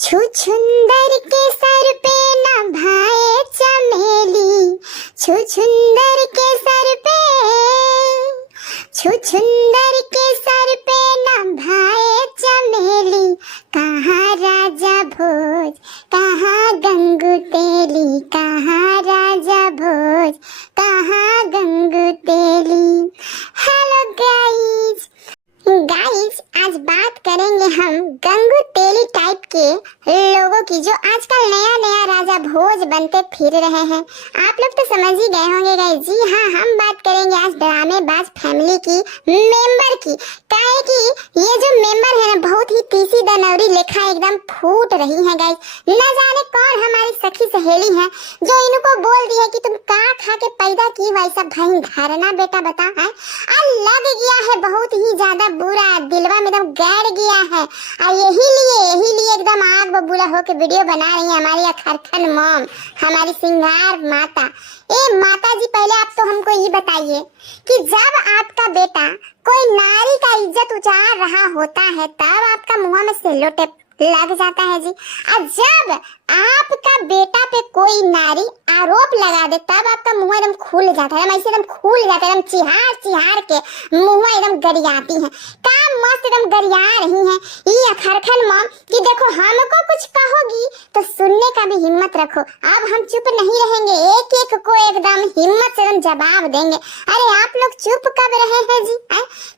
छुछुंदर के सर पे न भाए चमेली, छुछुंदर के सर पे, छुछुंदर के सर पे न भाए चमेली। कहाँ राजा भोज, कहाँ गंगू तेली, कहाँ राजा भोज, कहाँ गंगू तेली। हेलो गाइस, आज बात करेंगे हम गंगू तेली टाइप के लोगों की जो आजकल नया नया राजा भोज बनते फिर रहे हैं। आप लोग तो समझ ही गए होंगे गाइस। जी हाँ, हम बात करेंगे आज ड्रामेबाज फैमिली की मेंबर की। काहे कि ये जो मेंबर है ना, बहुत ही तीसी दनौरी लेखा एकदम फूट रही है गाइस। न जाने कौन हमारी सखी सहेली है जो इनको बोल दी है कि तुम का खा के पैदा की वैसा भाई धारणा बेटा बता है। लग गया है बहुत ही ज्यादा बुरा, दिलवा में एकदम गड़ गया है। और यही लिए एकदम आग बबूला होके वीडियो बना रही है हमारी अखरखन मॉम, हमारी सिंगार माता। ए माता जी, पहले आप तो हमको ये बताइए कि जब आपका बेटा कोई नारी का इज्जत उचार रहा होता है तब आपका मुंह में सेलो टेप लग जाता है जी। और जब आपका बेटा पे कोई नारी आरोप लगा दे तब आपका मुंह एकदम खुल जाता है, ऐसे एकदम खुल जाता है, एकदम चिहार के मुंह एकदम गरियाती है। काम मस्त एकदम गरिया रही है ये अखरखन मॉम कि देखो हमको कुछ कहोगी तो सुनने का भी हिम्मत रखो। अब हम चुप नहीं रहेंगे, एक एक को एकदम हिम्मत से एकदम जवाब देंगे। अरे आप लोग चुप कब रहे हैं जी?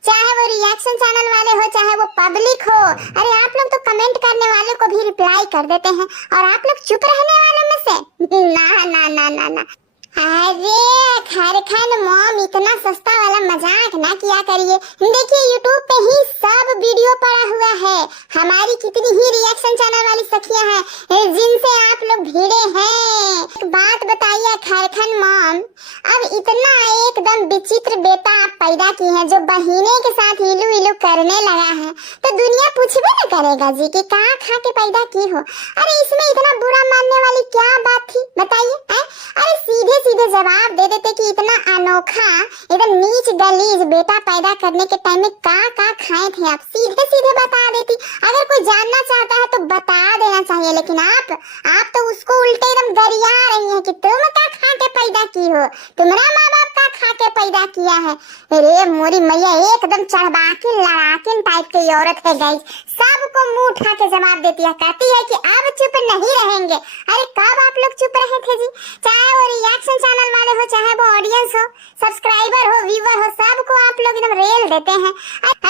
चाहे वो रिएक्शन चैनल वाले हो चाहे वो पब्लिक हो, अरे आप लोग तो कमेंट करने वाले को भी रिप्लाई कर देते हैं और आप लोग चुप रहने वालों में से ना ना ना ना ना। अरे खरखन मॉम, इतना सस्ता वाला मजाक ना किया करिए। देखिए यूट्यूब पे ही सब वीडियो पड़ा हुआ है, हमारी कितनी ही रिएक्शन चैनल वाली सखियां हैं जिनसे आप लोग भिड़े हैं। एक बात बताइए खरखन मॉम, अब इतना एकदम विचित्र बेटा आप पैदा की है जो बहिने के साथ इलू इलू करने लगा है तो दुनिया पूछबे न करेगा जी कि कहाँ खा के पैदा की हो। अरे इसमें इतना बुरा मानने वाली क्या बात थी बताइए? अरे सीधे सीधे जवाब दे देते कि इतना अनोखा एकदम नीच गलीज बेटा पैदा करने के टाइम में का खाए थे आप, सीधे सीधे बता देती। अगर कोई जानना चाहता है तो बता देना चाहिए, लेकिन आप तो उसको उल्टे एकदम गरिया रही हैं कि तुम का खा के पैदा की हो, तुम्हारा माँ बाप का खा के पैदा किया है। अरे मोरी मैया, एकदम चढ़बाके लड़ाकिन टाइप की औरत है गाइस। सबको मुंह उठा के जवाब देती है, कहती है कि अब चुप नहीं रहेंगे। अरे कब आप लोग चुप रहे थे जी? चाहे वो रिएक्शन चैनल वाले हो चाहे वो ऑडियंस हो, सब्सक्राइबर हो, व्यूअर हो, सबको आप लोग एकदम रेल देते हैं।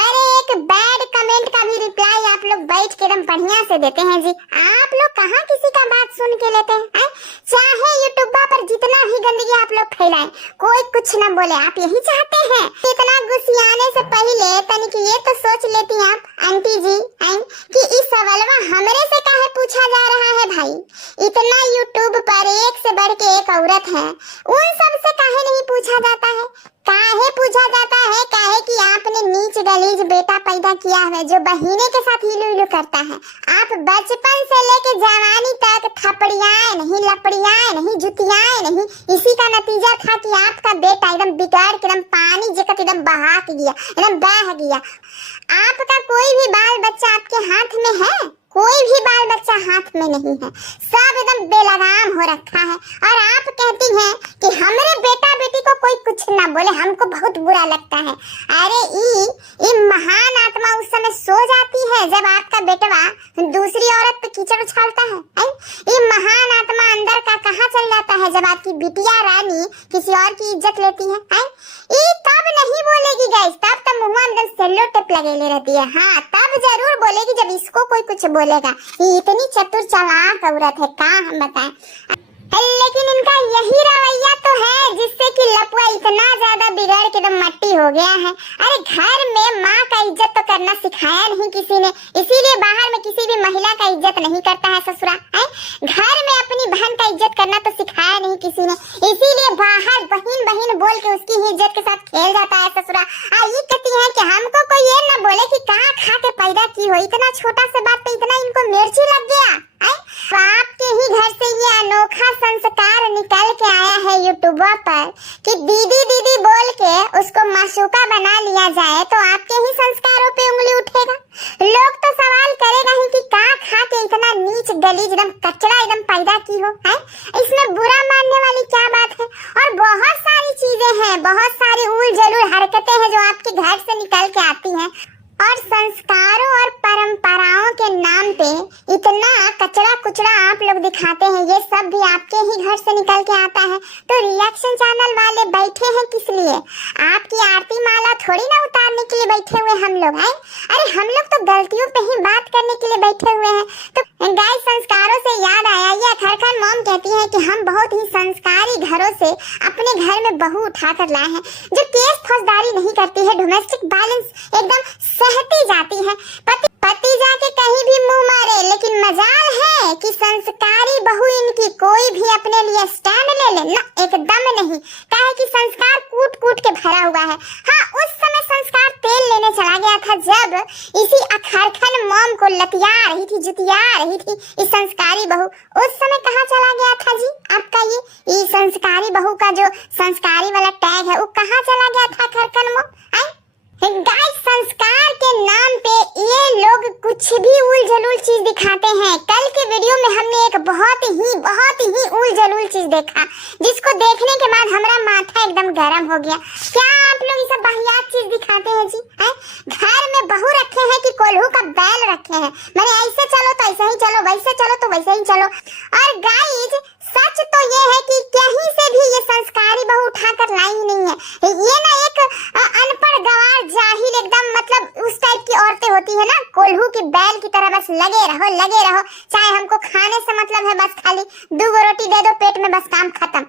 अरे एक बैड कमेंट का भी रिप्लाई आप लोग बैठ के एकदम बढ़िया से देते हैं जी। आप लोग कहाँ किसी का बात सुन के लेते हैं? चाहे यूट्यूब पर जितना भी गंदगी आप लोग फैलाएं, कोई कुछ न बोले, आप यही चाहते हैं। इतना गुस्सियाने से पहले तनिक ये तो सोच लेती आप आंटी जी कि इस सवालवा हमरे से काहे पूछा जा रहा है भाई? इतना यूट्यूब पर एक से बढ़ के एक औरत है, उन सब से काहे नहीं पूछा जाता है? काहे पूछा जाता है? काहे कि आपने नीच गलीज बेटा पैदा किया है जो बहिने के साथ हिलू हिलू करता है। आप बचपन से लेके जवानी तक थपड़ियाए नहीं, लपड़ियाए नहीं, जुतियाए नहीं। इसी का नतीजा था कि आपका बेटा एकदम बिगाड़ के एकदम पानी जकत एकदम बहा के गया, एकदम बह गया। आपका कोई भी बाल बच्चा आपके हाथ में है? कोई भी बाल बच्चा हाथ में नहीं है, सब एकदम बेलगाम हो रखा है। और आप कहती हैं कि हमारे बेटा बेटी को कोई कुछ ना बोले, हमको बहुत बुरा लगता है। अरे ये महान आत्मा उस समय सो जाती है जब आपका बेटवा दूसरी औरत पे कीचड़ उछालता है। ये महान आत्मा अंदर का कहाँ चल जाता है जब आपकी बिटिया रानी किसी और की इज्जत लेती है? ये तब नहीं बोलेगी गाइस, तब तो मुंह में सेलो टेप लगे रहती है। हाँ, तब जरूर बोलेगी जब इसको कोई कुछ बोलेगा। ये इतनी चतुर चालाक औरत है, का हम बताएं। लेकिन इनका यही रवैया तो है जिससे कि लपुआ इतना ज्यादा बिगड़ के एकदम मट्टी हो गया है। अरे घर में माँ का इज्जत तो करना सिखाया नहीं किसी ने, इसीलिए बाहर में किसी भी महिला का इज्जत नहीं करता है ससुरा। घर में अपनी बहन का इज्जत करना तो सिखाया नहीं किसी ने, इसीलिए बाहर बहन बहन बोल के उसकी ही इज्जत के साथ खेल जाता है ससुरा। ये कहती है कि हमको कोई ये न बोले कि कहाँ खा के पैदा की हो। इतना छोटा सा बात पे इतना इनको मिर्ची लग गया। आपके ही घर से ये अनोखा संस्कार निकल के आया है यूट्यूब पर कि दीदी दीदी बोल के उसको मासूका बना लिया जाए तो आपके ही संस्कारों पे उंगली उठेगा। लोग तो सवाल करेगा ही कि का खा के इतना नीच गलीज एकदम कचरा एकदम पैदा की हो है। इसमें बुरा मानने वाली क्या बात है। और बहुत सारी चीजें हैं, बहुत सारी उल जलूल हरकतें हैं जो आपके घर से निकल के आती हैं और संस्कारों और परंपराओं के नाम पे इतना कचरा कुचरा आप लोग दिखाते हैं। ये सब भी आपके ही घर से निकल के आता है। तो रिएक्शन चैनल वाले बैठे हैं किस लिए? आपकी आरती माला थोड़ी ना उतारने के लिए बैठे हुए हम लोग हैं। अरे हम लोग तो गलतियों पे ही बात करने के लिए बैठे हुए हैं। तो गाइस, संस्कारों से याद आया, ये अखरखन मॉम कहती है कि हम बहुत ही संस्कारी घरों से अपने घर में बहू उठाकर लाए हैं जो केस फौजदारी नहीं करती है, डोमेस्टिक वायलेंस एकदम सहती जाती है। पति जाके कहीं भी मुंह मारे, लेकिन मजाल है कि संस्कारी बहू इनकी कोई भी अपने लिए स्टैंड ले ले ना, एकदम नहीं। काहे कि संस्कार कूट कूट के भरा हुआ है। हाँ, उस समय संस्कार तेल लेने चला गया था जब इसी अखरखन मॉम को लतिया रही थी, जुतिया रही थी इस संस्कारी बहू। उस समय कहाँ चला गया था जी आपका ये संस्कारी बहू का जो संस्कारी वाला टैग है, वो कहाँ चला गया था अखरखन मॉम? गाइस, संस्कार के नाम पे ये लोग कुछ भी उल जलूल चीज दिखाते हैं। कल के वीडियो में हमने एक बहुत ही उल जलूल चीज देखा, जिसको देखने के बाद हमारा माथा एकदम गर्म हो गया। क्या आप लोग ये सब वाहियात चीज दिखाते हैं जी? घर में बहू रखे हैं कि कोल्हू का बैल रखे हैं? मैंने ऐसे चलो तो ऐसे ही चलो, वैसे चलो तो वैसे ही चलो। और गाइस, सच तो ये है कि कहीं से भी ये संस्कारी बहू उठाकर लाई ही नहीं है। ये ना एक अनपढ़ गवार जाहिल एकदम, मतलब उस टाइप की औरतें होती है ना, कोल्हू की बैल की तरह बस लगे रहो, चाहे हमको खाने से मतलब है, बस खाली 2 रोटी दे दो पेट में, बस काम खत्म।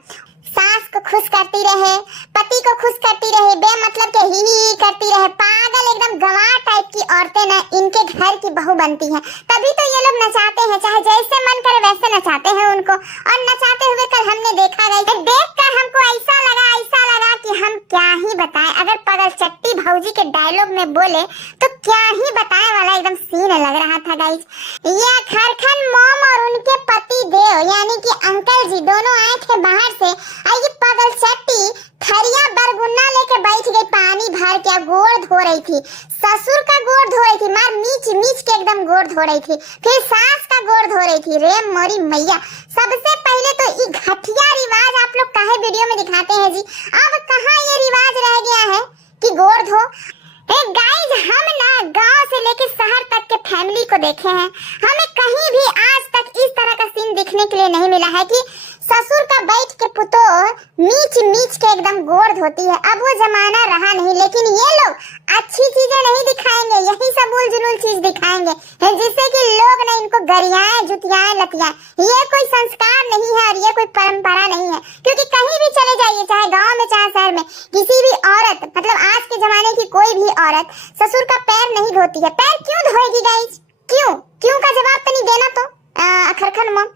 सास को खुश करती रहे, पति को खुश करती रहे, बेमतलब के ही करती रहे। पागल एकदम गंवार टाइप की औरतें ना इनके घर की बहू बनती हैं। तभी तो ये लोग नचाते हैं, चाहे जैसे मन करे वैसे नचाते हैं उनको। और नचाते हुए कल हमने देखा गया, देखकर हमको ऐसा लगा कि हम क्या ही बताएं। अगर पगल चट्टी भौजी के डायलॉग में बोले तो क्या ही बताएं वाला एकदम सीन लग रहा था गाइस। ये अखरखन मॉम और उनके पति देव यानी कि अंकल जी दोनों आए थे बाहर से। ये पगल चट्टी थरिया बरगुन्ना लेके बैठ गई, पानी भर के गोड़ धो रही थी। ससुर का गोड़ धो रही थी, मार मीच के एकदम गोड़ धो रही थी। फिर सास का गोड़ धो रही थी। रे मोरी मैया, सबसे पहले तो ये घटिया रिवाज आप लोग काहे वीडियो में दिखाते हैं जी? अब कहाँ ये रिवाज रह गया है कि गोड़ धो? गाइस, हम ना गांव से लेके शहर तक के फैमिली को देखे हैं, हमें कहीं भी आज तक इस तरह का सीन दिखने के लिए नहीं मिला है कि ससुर का बैठ के पुतो मीच के एकदम गोड़ धोती है। अब वो जमाना रहा नहीं, लेकिन ये लोग अच्छी चीजें नहीं दिखाएंगे, यही सब उल जुलूल चीज दिखाएंगे जिससे कि लोग ना इनको गरियाएं, जुतियाएं, लतियाएं। ये कोई संस्कार नहीं है और ये कोई परंपरा नहीं है। क्योंकि कहीं भी चले जाइए, चाहे गाँव में चाहे शहर में, किसी भी औरत, मतलब आज के जमाने की कोई भी औरत ससुर का पैर नहीं धोती है। पैर क्यों धोएगी गाइस? क्यों का जवाब तो नहीं देना तो अखरखन मॉम।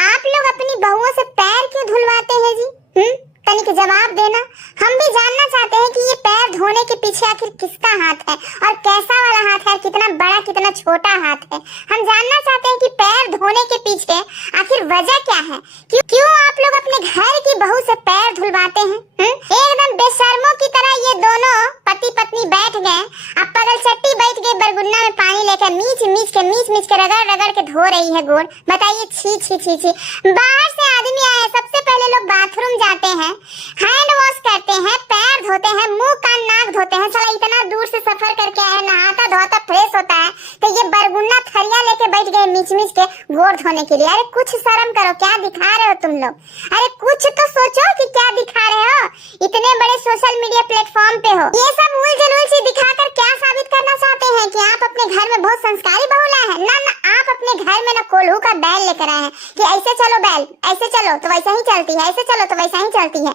आप लोग अपनी बहुओं से पैर क्यों धुलवाते हैं जी? तनिक जवाब देना। हम भी जानना चाहते हैं कि ये पैर धोने के पीछे आखिर किसका हाथ है और कैसा वाला हाथ है, कितना बड़ा कितना छोटा हाथ है। हम जानना चाहते हैं कि पैर धोने के पीछे आखिर वजह क्या है। क्यों आप लोग अपने घर की बहू से पैर धुलवाते हैं? एकदम बेशर्मों की तरह ये दोनों पति पत्नी बैठ गए, अब पगल चट्टी बैठ गई बरगुन्ना में पानी लेकर मीच के रगड़ के धो रही है गोड़। बताइए, छी। बाहर से आदमी आए, सबसे पहले लोग बाथरूम जाते हैं, हैंड वॉश करते हैं, पैर धोते हैं, मुंह कान नाक धोते हैं। साला इतना दूर से सफर करके आए, नहाता धोता फ्रेश होता है, तो ये बरगुन्ना थरिया लेके बैठ गए मीच के गोड़ धोने के लिए। अरे कुछ शर्म करो, क्या दिखा रहे हो तुम लोग? अरे कुछ तो सोचो कि क्या दिखा रहे हो, इतने बड़े सोशल मीडिया प्लेटफॉर्म पे हो। ये सब उल जलूल चीज दिखाकर क्या साबित करना चाहते हैं कि आप अपने घर में बहुत संस्कारी बहू लाए हैं? ना, आप अपने घर में ना कोल्हू का बैल लेकर आए हैं कि ऐसे चलो बैल, ऐसे चलो तो वैसा ही चलती है, ऐसे चलो तो वैसा ही चलती है।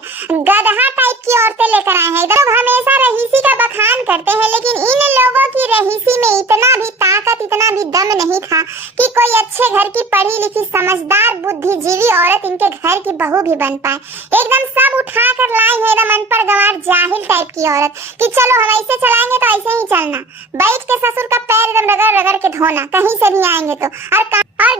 गधा टाइप की औरतें लेकर आए हैं। इधर हमेशा रहीसी का बखान करते हैं, लेकिन इन लोगों की रहीसी में इतना भी ताकत, इतना भी दम नहीं था कि कोई अच्छे घर की पढ़ी लिखी समझदार बुद्धिजीवी औरत इनके घर की बहू भी बन पाए। एकदम सब उठा कर लाई है एकदम अनपढ़ गंवार जाहिल टाइप की औरत कि चलो हम ऐसे चलाएंगे तो ऐसे ही चलना, बैठ के ससुर का पैर एकदम रगड़ के धोना, कहीं से भी आएंगे तो। और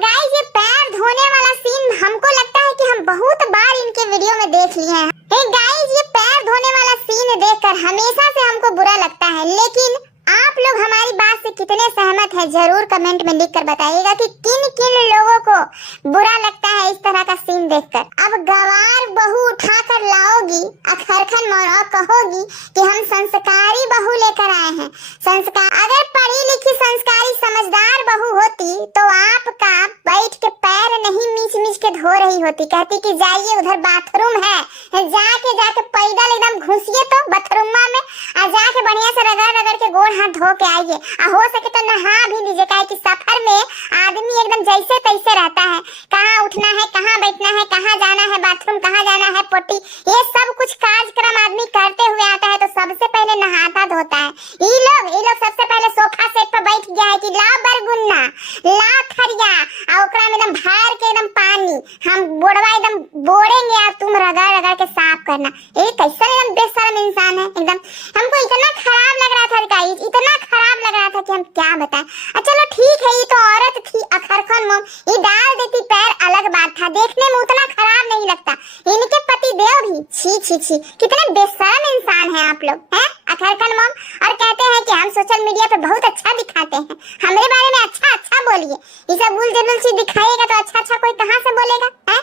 गाइस, ये पैर धोने वाला सीन हमको लगता है कि हम बहुत बार इनके वीडियो में देख लिए हैं। गाइस, ये पैर धोने वाला सीन देखकर हमेशा से हमको बुरा लगता है, लेकिन आप लोग हमारी बात से कितने सहमत है जरूर कमेंट में लिख कर बताइएगा कि किन किन लोगों को बुरा लगता है इस तरह का सीन देखकर। अब गंवार बहू उठा कर लाओगी अखरखन मोर और कहोगी कि हम संस्कारी बहू लेकर आए हैं। संस्कार अगर पढ़ी लिखी संस्कारी समझदार बहू होती तो आपका बैठ के पैर नहीं मीच मीच के धो रही होती, कहती कि जाइए उधर बाथरूम है, जाके पैदल एकदम घुसिए तो बाथरूम में और जाके बढ़िया से रगड़ रगड़ के गोड़ हाथ धो के आइए, हो सके तो नहा भी लीजिए। काहे कि सफर में आदमी एकदम जैसे तैसे रहता है, कहाँ उठना है, कहाँ बैठना है, कहाँ जाना है बाथरूम, कहाँ जाना है पोटी, ये सब कुछ कार्यक्रम आदमी करते हुए आता है तो सबसे पहले नहाता धोता है। ये लोग सबसे पहले सोफा सेट पर बैठ गया है कि ला बरगुन्ना, ला थरिया और ओकरा में एकदम भर के एकदम पानी हम बोड़वा एकदम बोड़ेंगे और तुम रगड़ रगड़ के साफ करना। ये कैसा एकदम बेशर्म इंसान है एकदम। हमको इतना खराब लग रहा था गाइस, इतना खराब लग रहा था कि हम क्या बताएं। चलो ठीक है, ये तो औरत थी अखरखन मोम, ये डाल देती पैर अलग बात था, देखने में उतना खराब नहीं लगता। इनके पति देव भी छी कितने बेशर्म इंसान हैं आप लोग हैं अखरखन मोम। और कहते हैं कि हम सोशल मीडिया पे बहुत अच्छा दिखाते हैं, हमारे बारे में अच्छा बोलिए। ये सब उल्टे चीज दिखाइएगा तो अच्छा कोई कहाँ से बोलेगा है।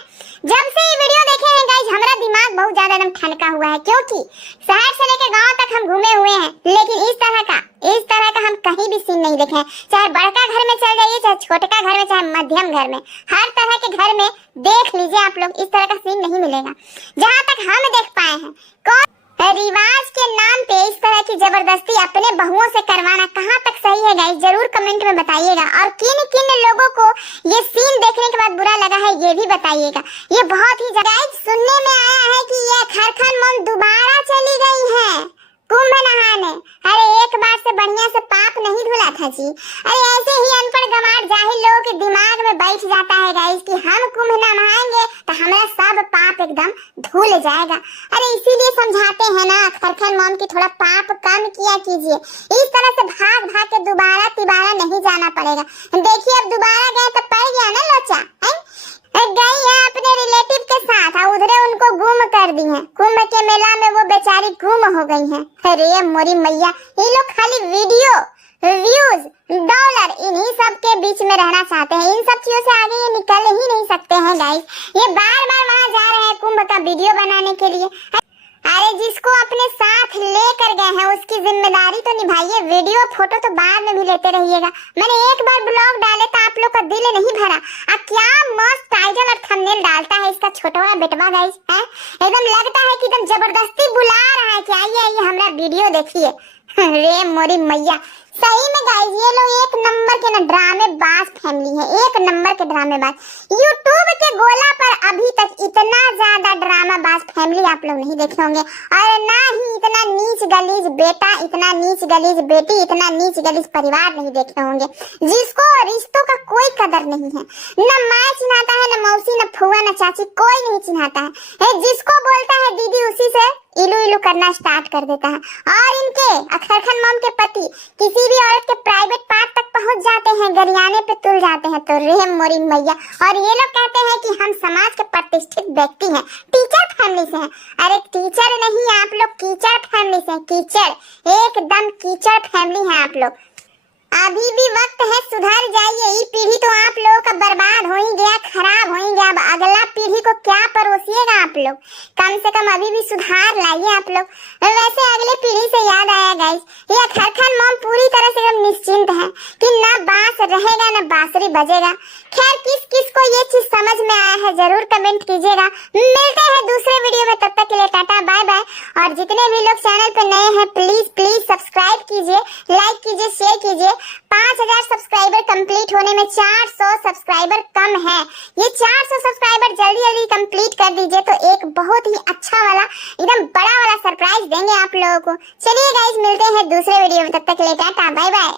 जब से ये वीडियो देखे हैं गाइस हमारा दिमाग बहुत ज्यादा एकदम ठनका हुआ है, क्योंकि शहर से लेकर गांव तक हम घूमे हुए हैं, लेकिन इस तरह का हम कहीं भी सीन नहीं देखे हैं। चाहे बड़का घर में चल जाइए, चाहे छोटका घर में, चाहे मध्यम घर में, हर तरह के घर में देख लीजिए आप लोग, इस तरह का सीन नहीं मिलेगा। जहाँ तक हम देख पाए हैं, कौन रिवाज के नाम पे इस तरह की जबरदस्ती अपने बहुओं से करवाना कहाँ तक सही है गाइस, जरूर कमेंट में बताइएगा। और किन किन लोगों को ये सीन देखने के बाद बुरा लगा है ये भी बताइएगा। ये बहुत ही गाइस सुनने में आया है कि ये अखरखन मोम दोबारा चली गई है कुंभ नहाने। अरे एक बार से बढ़िया से पाप नहीं धुला था जी। अरे ऐसे ही अनपढ़ गंवार जाहिल लोगों के दिमाग में बैठ जाता है गाइस कि हम कुंभ नहाएंगे तो हमारा सब पाप एकदम धुल जाएगा। अरे इसीलिए समझाते हैं ना अखरखन मोम की थोड़ा पाप कम किया कीजिए, इस तरह से भाग के दोबारा तिबारा नहीं जाना पड़ेगा। देखिए अब दोबारा गए तो पड़ गया ना लोचा है, गई है अपने रिलेटिव के साथ और उधरे उनको गुम कर दी है। कुंभ के मेला में वो बेचारी गुम हो गई है। अरे मोरी मैया, ये लोग खाली वीडियो व्यूज डॉलर इन्हीं सब के बीच में रहना चाहते हैं, इन सब चीजों से आगे ये निकल ही नहीं सकते हैं गाइस। ये बार वहां जा रहे हैं कुंभ का वीडियो बनाने के लिए। अरे जिसको अपने साथ लेकर गए हैं उसकी जिम्मेदारी तो निभाइए, वीडियो फोटो तो बाद में भी लेते रहिएगा। मैंने एक बार ब्लॉग डाले तो आप लोग का दिल नहीं भरा। अब क्या मस्त टाइटल और थंबनेल डालता है इसका छोटा बेटवा गाइस है, एकदम लगता है कि एकदम जबरदस्ती बुला रहा है कि आइए हमारा वीडियो देखिए। रे मोरी मैया, सही में गाइस ये लोग एक नंबर के ना ड्रामेबाज फैमिली है, एक नंबर के ड्रामेबाज। यूट्यूब के गोला पर अभी तक इतना ज्यादा ड्रामाबाज फैमिली आप लोग नहीं देखे होंगे, और ना ही इतना नीच गलीज बेटा, इतना नीच गलीज बेटी, इतना नीच गलीज परिवार नहीं देखे होंगे, जिसको रिश्तों का कोई कदर नहीं है। न माँ चिन्हाता है, न मौसी, न फुआ, न चाची, कोई नहीं चिन्हाता है। जिसको बोलता है दीदी उसी से इलू करना स्टार्ट कर देता है। और इनके अखरखन मोम के पति किसी भी औरत के प्राइवेट पार्ट तक पहुंच जाते हैं, गरियाने पे तुल जाते हैं। तो रे मोरी मैया, और ये लोग कहते हैं कि हम समाज के प्रतिष्ठित व्यक्ति हैं, टीचर फैमिली से हैं। अरे टीचर नहीं, आप लोग कीचड़ फैमिली से हैं, कीचड़, एकदम कीचड़ फैमिली है आप लोग। अभी भी वक्त है, सुधर जाइए। ये पीढ़ी तो आप लोगों का बर्बाद हो ही गया, खराब हो ही गया। अब अगला पीढ़ी को क्या परोसिएगा आप लोग, कम से कम अभी भी सुधार लाइए आप लोग। वैसे अगले पीढ़ी से याद आया गाइस, ये अखरखन मोम पूरी तरह से एकदम निश्चिंत है कि ना बांस रहेगा ना बांसुरी बजेगा। खैर किस को ये चीज समझ में आया है जरूर कमेंट कीजिएगा। मिलते हैं दूसरे वीडियो में, तब तक के लिए टाटा बाय बाय। और जितने भी लोग चैनल पे नए हैं प्लीज सब्सक्राइब कीजिए, लाइक कीजिए, शेयर कीजिए। 5000 सब्सक्राइबर कंप्लीट होने में 400 सब्सक्राइबर कम है। ये 400 सब्सक्राइबर जल्दी कंप्लीट कर दीजिए तो एक बहुत ही अच्छा वाला एकदम बड़ा वाला सरप्राइज देंगे आप लोगों को। चलिए गाइस मिलते हैं दूसरे वीडियो में, तब तक के लिए टाटा बाय बाय।